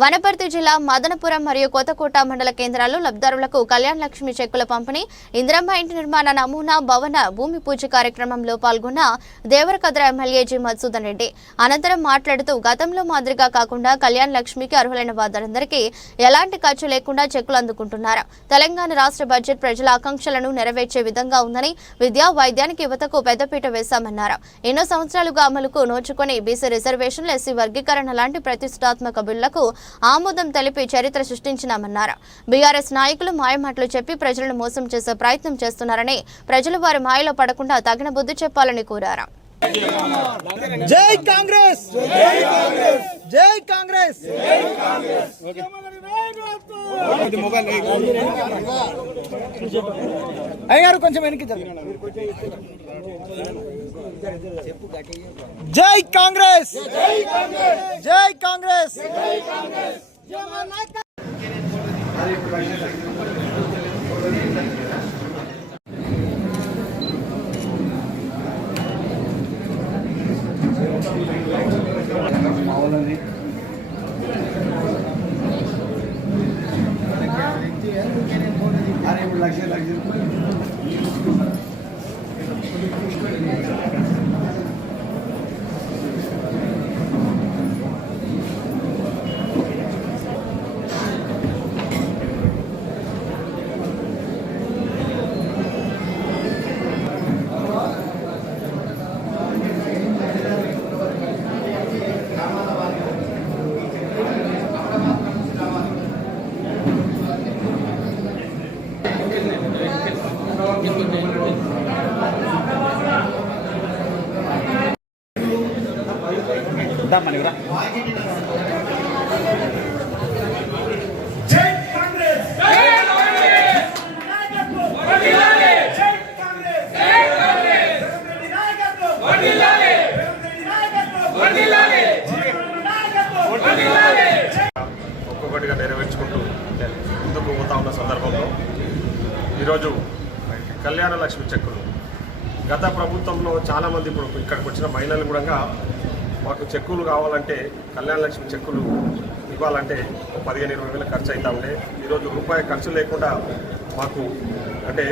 వనపర్తి జిల్లా మదనపురం మరియు కొత్తకోట మండల కేంద్రాల్లో లబ్ధారులకు కళ్యాణ లక్ష్మి చెక్కుల పంపిణీ ఇందిరమ్మ ఇంటి నిర్మాణ నమూనా భవన భూమి పూజ కార్యక్రమంలో పాల్గొన్న దేవరకద్ర ఎమ్మెల్యే జి. మధుసూదన్ రెడ్డి. అనంతరం మాట్లాడుతూ గతంలో మాదిరిగా కాకుండా కళ్యాణ లక్ష్మికి అర్హులైన వారందరికీ ఎలాంటి ఖర్చు లేకుండా చెక్కులు అందుకుంటున్నారు. తెలంగాణ రాష్ట్ర బడ్జెట్ ప్రజల ఆకాంక్షలను నెరవేర్చే విధంగా ఉందని విద్యా వైద్యానికి యువతకు పెద్దపీట వేశామన్నారు. ఎన్నో సంవత్సరాలుగా అమలుకు నోచుకొని బీసీ రిజర్వేషన్లు ఎస్సీ వర్గీకరణ లాంటి ప్రతిష్టాత్మక బిల్లులకు ఆమోదం తెలిపి చరిత్ర సృష్టించినామన్నారు. బీఆర్ఎస్ నాయకులు మాయమాటలు చెప్పి ప్రజలను మోసం చేసే ప్రయత్నం చేస్తున్నారని ప్రజలు వారి మాయలో పడకుండా తగిన బుద్ధి చెప్పాలని కోరారు. జై కాంగ్రెస్! జై కాంగ్రెస్! జై కాంగ్రెస్! అయ్యారు కొంచెం వెనక్కి జరగండి. జై కాంగ్రెస్ జై కాంగ్రెస్! జై కాంగ్రెస్! జై కాంగ్రెస్ వర్ధిల్లాలి జై కాంగ్రెస్ జై కాంగ్రెస్ రెడ్డి నాయకత్వం వర్ధిల్లాలి రెడ్డి నాయకత్వం వర్ధిల్లాలి నాయకత్వం వర్ధిల్లాలి ఒక్కొక్కటిగా నెరవేర్చుకుంటూ ముందుకు పోతా ఉన్న సందర్భంలో ఈరోజు కళ్యాణ లక్ష్మి చెక్కులు. గత ప్రభుత్వంలో చాలామంది ఇప్పుడు ఇక్కడికి వచ్చిన మహిళలు కూడా మాకు చెక్కులు కావాలంటే కళ్యాణ లక్ష్మి చెక్కులు ఇవ్వాలంటే పదిహేను ఇరవై వేలు ఖర్చు అవుతా ఉండే. ఈరోజు రూపాయి ఖర్చు లేకుండా మాకు అంటే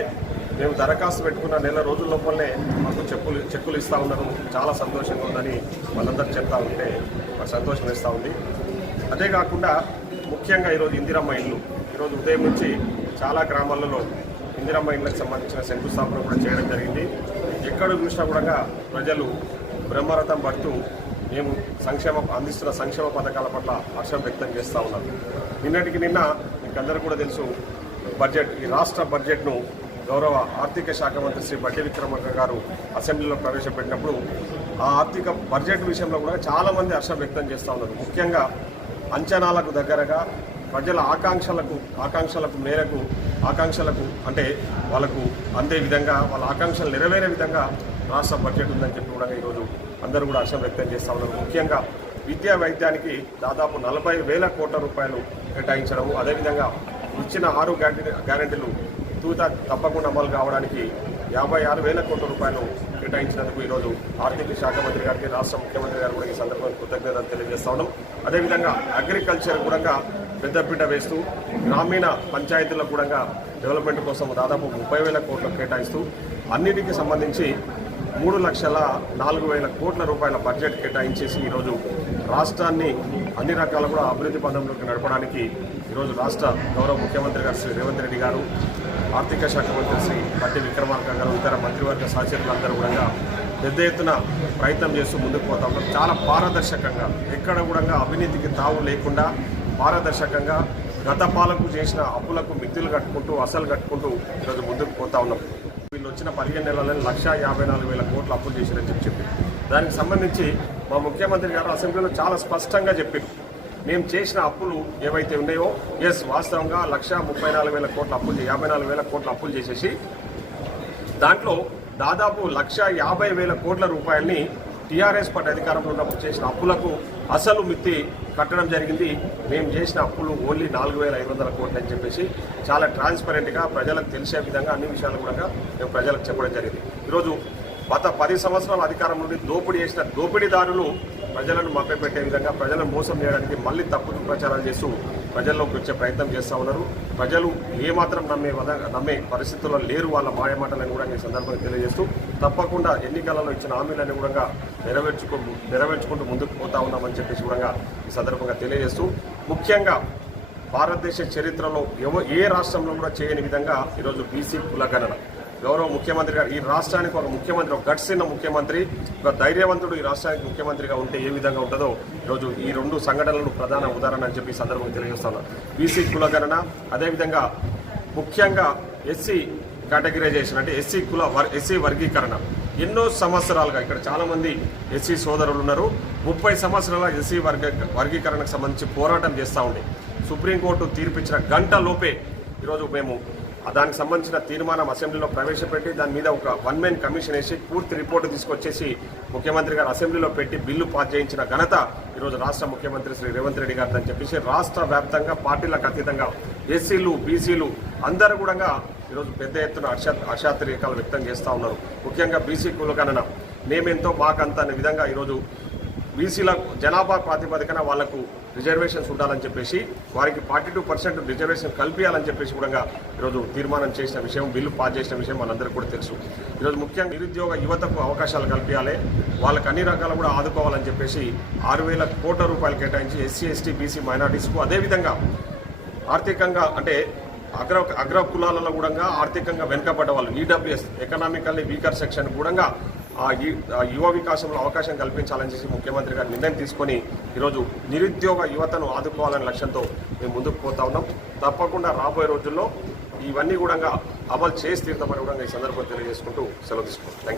మేము దరఖాస్తు పెట్టుకున్న నెల రోజుల లోపలనే మాకు చెక్కులు చెక్కులు ఇస్తూ ఉన్నారు చాలా సంతోషంగా ఉందని వాళ్ళందరూ చెప్తా ఉంటే మాకు సంతోషం ఇస్తూ ఉంది. అదే కాకుండా ముఖ్యంగా ఈరోజు ఇందిరమ్మ ఇల్లు. ఈరోజు ఉదయం నుంచి చాలా గ్రామాలలో ఇందిరమ్మ ఇళ్ళకి సంబంధించిన శంకుస్థాపన కూడా చేయడం జరిగింది. ఎక్కడ చూసినా కూడా ప్రజలు బ్రహ్మరథం పడుతూ మేము సంక్షేమ అందిస్తున్న సంక్షేమ పథకాల పట్ల హర్షం వ్యక్తం చేస్తూ ఉన్నాం. నిన్నటికి నిన్న మీకందరూ కూడా తెలుసు బడ్జెట్ ఈ రాష్ట్ర బడ్జెట్ను గౌరవ ఆర్థిక శాఖ మంత్రి శ్రీ బట్టి విక్రమక గారు అసెంబ్లీలో ప్రవేశపెట్టినప్పుడు ఆ ఆర్థిక బడ్జెట్ విషయంలో కూడా చాలామంది హర్షం వ్యక్తం చేస్తూ ఉన్నారు. ముఖ్యంగా అంచనాలకు దగ్గరగా ప్రజల ఆకాంక్షలకు ఆకాంక్షలకు మేరకు ఆకాంక్షలకు అంటే వాళ్ళకు అందే విధంగా వాళ్ళ ఆకాంక్షలు నెరవేరే విధంగా రాష్ట్ర బడ్జెట్ ఉందని చెప్పి కూడా ఈరోజు అందరూ కూడా హర్షం వ్యక్తం చేస్తూ ఉన్నారు. ముఖ్యంగా విద్యా వైద్యానికి దాదాపు నలభై వేల కోట్ల రూపాయలు కేటాయించడము అదేవిధంగా ఇచ్చిన ఆరు గ్యారంటీ గ్యారంటీలు తూత తప్పకుండా అమలు కావడానికి యాభై ఆరు వేల కోట్ల రూపాయలు కేటాయించినందుకు ఈరోజు ఆర్థిక శాఖ మంత్రి గారికి రాష్ట్ర ముఖ్యమంత్రి గారు కూడా ఈ సందర్భంగా కృతజ్ఞతలు తెలియజేస్తా ఉన్నాం. అదేవిధంగా అగ్రికల్చర్ కూడా పెద్దపీట వేస్తూ గ్రామీణ పంచాయతీలకు కూడా డెవలప్మెంట్ కోసం దాదాపు ముప్పై వేల కోట్లు కేటాయిస్తూ అన్నిటికీ సంబంధించి మూడు లక్షల నాలుగు వేల కోట్ల రూపాయల బడ్జెట్ కేటాయించేసి ఈరోజు రాష్ట్రాన్ని అన్ని రకాల కూడా అభివృద్ధి పదంలోకి నడపడానికి ఈరోజు రాష్ట్ర గౌరవ ముఖ్యమంత్రి గారు శ్రీ రేవంత్ రెడ్డి గారు ఆర్థిక శాఖ మంత్రి శ్రీ పట్టి విక్రమార్క గారు ఇతర మంత్రివర్గ సహచరులందరూ కూడా పెద్ద ఎత్తున ప్రయత్నం చేస్తూ ముందుకు పోతా ఉన్నాం చాలా పారదర్శకంగా ఎక్కడ కూడా అవినీతికి తావు లేకుండా పారదర్శకంగా గత పాలకు చేసిన అప్పులకు మిత్తులు కట్టుకుంటూ అసలు కట్టుకుంటూ ఈరోజు ముందుకు పోతా ఉన్నాం వీళ్ళు వచ్చిన పదిహేను నెలలలో లక్ష యాభై నాలుగు వేల కోట్లు అప్పులు చేశారని చెప్పి చెప్పింది. దానికి సంబంధించి మా ముఖ్యమంత్రి గారు అసెంబ్లీలో చాలా స్పష్టంగా చెప్పారు. మేము చేసిన అప్పులు ఏవైతే ఉన్నాయో ఎస్ వాస్తవంగా లక్ష ముప్పై నాలుగు వేల కోట్ల అప్పులు చే- యాభై నాలుగు వేల కోట్ల అప్పులు చేసేసి దాంట్లో దాదాపు లక్ష యాభై వేల కోట్ల రూపాయల్ని టీఆర్ఎస్ పార్టీ అధికారంలో ఉన్నప్పుడు చేసిన అప్పులకు అసలు మిత్తి కట్టడం జరిగింది. మేము చేసిన అప్పులు ఓన్లీ నాలుగు వేల ఐదు వందల కోట్లు అని చెప్పేసి చాలా ట్రాన్స్పరెంట్గా ప్రజలకు తెలిసే విధంగా అన్ని విషయాలు కూడా మేము ప్రజలకు చెప్పడం జరిగింది. ఈరోజు గత పది సంవత్సరాల అధికారం నుండి దోపిడీ చేసిన దోపిడీదారులు ప్రజలను మభ్యపెట్టే విధంగా ప్రజలను మోసం చేయడానికి మళ్ళీ తప్పుడు ప్రచారాలు చేస్తూ ప్రజల్లోకి వచ్చే ప్రయత్నం చేస్తూ ఉన్నారు. ప్రజలు ఏమాత్రం నమ్మే నమ్మే పరిస్థితుల్లో లేరు వాళ్ళ మాయమాటలను కూడా ఈ సందర్భంగా తెలియజేస్తూ తప్పకుండా ఎన్నికలలో ఇచ్చిన హామీలను కూడా నెరవేర్చుకు నెరవేర్చుకుంటూ ముందుకు పోతా ఉన్నామని చెప్పేసి కూడా ఈ సందర్భంగా తెలియజేస్తూ ముఖ్యంగా భారతదేశ చరిత్రలో ఎవ ఏ రాష్ట్రంలో కూడా చేయని విధంగా ఈరోజు బీసీ కులగణన. గౌరవ ముఖ్యమంత్రి గారు ఈ రాష్ట్రానికి ఒక ముఖ్యమంత్రి ఒక గట్సిన ముఖ్యమంత్రి ఒక ధైర్యవంతుడు ఈ రాష్ట్రానికి ముఖ్యమంత్రిగా ఉంటే ఏ విధంగా ఉంటుందో ఈరోజు ఈ రెండు సంఘటనలు ప్రధాన ఉదాహరణ అని చెప్పి సందర్భంగా తెలియజేస్తున్నాను బీసీ కులగణన అదేవిధంగా ముఖ్యంగా ఎస్సీ కేటగిరైజేషన్ అంటే ఎస్సీ కుల వర్ ఎస్సీ వర్గీకరణ. ఎన్నో సంవత్సరాలుగా ఇక్కడ చాలామంది ఎస్సీ సోదరులు ఉన్నారు. ముప్పై సంవత్సరాల ఎస్సీ వర్గ వర్గీకరణకు సంబంధించి పోరాటం చేస్తూ ఉండే సుప్రీంకోర్టు తీర్పిచ్చిన గంట లోపే ఈరోజు మేము దానికి సంబంధించిన తీర్మానం అసెంబ్లీలో ప్రవేశపెట్టి దాని మీద ఒక వన్ మెన్ కమిషన్ వేసి పూర్తి రిపోర్టు తీసుకొచ్చేసి ముఖ్యమంత్రి గారు అసెంబ్లీలో పెట్టి బిల్లు పాస్ చేయించిన ఘనత ఈరోజు రాష్ట్ర ముఖ్యమంత్రి శ్రీ రేవంత్ రెడ్డి గారు అని చెప్పేసి రాష్ట్ర వ్యాప్తంగా పార్టీలకు అతీతంగా ఎస్సీలు బీసీలు అందరూ కూడా ఈరోజు పెద్ద ఎత్తున హర్ష హర్షాతిరేకాలు వ్యక్తం చేస్తూ ఉన్నారు. ముఖ్యంగా బీసీ కులగణన. మేమెంతో మాకంత అనే విధంగా ఈరోజు బీసీల జనాభా ప్రాతిపదికన వాళ్ళకు రిజర్వేషన్స్ ఉండాలని చెప్పేసి వారికి ఫార్టీ టూ పర్సెంట్ రిజర్వేషన్ కల్పించాలని చెప్పేసి కూడా ఈరోజు తీర్మానం చేసిన విషయం బిల్లు పాస్ చేసిన విషయం మనందరికీ కూడా తెలుసు. ఈరోజు ముఖ్యంగా నిరుద్యోగ యువతకు అవకాశాలు కల్పించాలి వాళ్ళకి అన్ని రకాలు కూడా ఆదుకోవాలని చెప్పేసి ఆరు వేల కోట్ల రూపాయలు కేటాయించి ఎస్సీ ఎస్టీ బీసీ మైనార్టీస్కు అదేవిధంగా ఆర్థికంగా అంటే అగ్ర అగ్ర కులాలలో కూడా ఆర్థికంగా వెనుకబడ్డ వాళ్ళు. ఈడబ్ల్యూఎస్ ఎకనామికల్లీ వీకర్ సెక్షన్ కూడా యువ వికాసంలో అవకాశం కల్పించాలని చెప్పి ముఖ్యమంత్రి గారు నిర్ణయం తీసుకొని ఈరోజు నిరుద్యోగ యువతను ఆదుకోవాలనే లక్ష్యంతో మేము ముందుకు పోతా ఉన్నాం. తప్పకుండా రాబోయే రోజుల్లో ఇవన్నీ కూడా అమలు చేసి తీరుతామని కూడా ఈ సందర్భంగా తెలియజేసుకుంటూ సెలవు తీసుకుంటాం థ్యాంక్